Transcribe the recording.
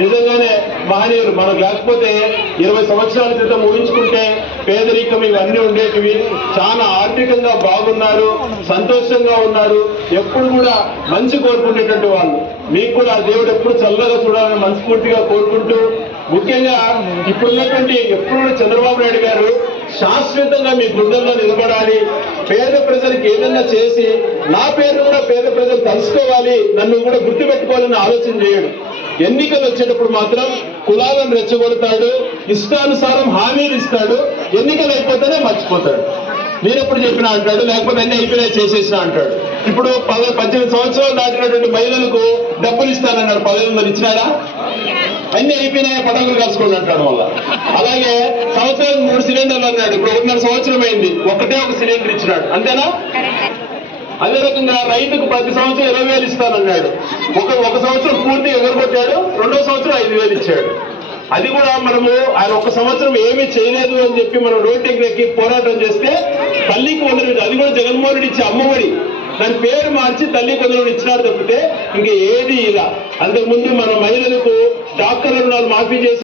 నిజంగానే మహనీయులు. మనకు లేకపోతే 20 సంవత్సరాల క్రితం ఊహించుకుంటే పేదరికం ఇవన్నీ ఉండేటివి. చాలా ఆర్థికంగా బాగున్నారు, సంతోషంగా ఉన్నారు, ఎప్పుడు కూడా మంచి కోరుకునేటువంటి వాళ్ళు. మీకు కూడా దేవుడు ఎప్పుడు చల్లగా చూడాలని మనస్ఫూర్తిగా కోరుకుంటూ, ముఖ్యంగా ఇప్పుడున్నటువంటి ఎప్పుడు చంద్రబాబు నాయుడు గారు శాశ్వతంగా మీ గుండెల్లో నిలబడాలి, పేద ప్రజలకు ఏదన్నా చేసి నా పేరు కూడా పేద ప్రజలు తెలుసుకోవాలి, నన్ను కూడా గుర్తుపెట్టుకోవాలని ఆలోచన చేయడు. ఎన్నికలు వచ్చేటప్పుడు మాత్రం కులాలను రెచ్చగొడతాడు, ఇష్టానుసారం హామీలు ఇస్తాడు, ఎన్నికలు అయిపోతేనే మర్చిపోతాడు. నేనెప్పుడు చెప్పినా అంటాడు, లేకపోతే అన్ని అయిపోయినా చేసేసినా అంటాడు. ఇప్పుడు 18 సంవత్సరాలు దాటినటువంటి మహిళలకు డబ్బులు ఇస్తానన్నాడు, 15 ఇచ్చినాడా? అన్ని అయిపోయినాయి, పటాకులు కలుసుకోండి అంటాడు వల్ల. అలాగే సంవత్సరానికి 3 సిలిండర్లు అన్నాడు, ఇప్పుడు 1.5 సంవత్సరం అయింది, ఒక సిలిండర్ ఇచ్చినాడు, అంతేనా? అదే రకంగా రైతుకు ప్రతి సంవత్సరం 20,000 ఇస్తానన్నాడు, ఒక సంవత్సరం పూర్తి ఎగరగొట్టాడు, 2వ సంవత్సరం 5,000 ఇచ్చాడు. అది కూడా మనము ఆయన 1 సంవత్సరం ఏమీ చేయలేదు అని చెప్పి మనం రోడ్డు ఎక్కి పోరాటం చేస్తే తల్లికి వందనం, అది కూడా జగన్మోహన్ రెడ్డి ఇచ్చే అమ్మఒడి, దాని పేరు మార్చి తల్లికి వందనం ఇచ్చినారు తప్పితే ఇంకా ఏది ఇలా. అంతకుముందు మన మహిళలకు డాక్టర్ రుణాలు మాఫీ చేసి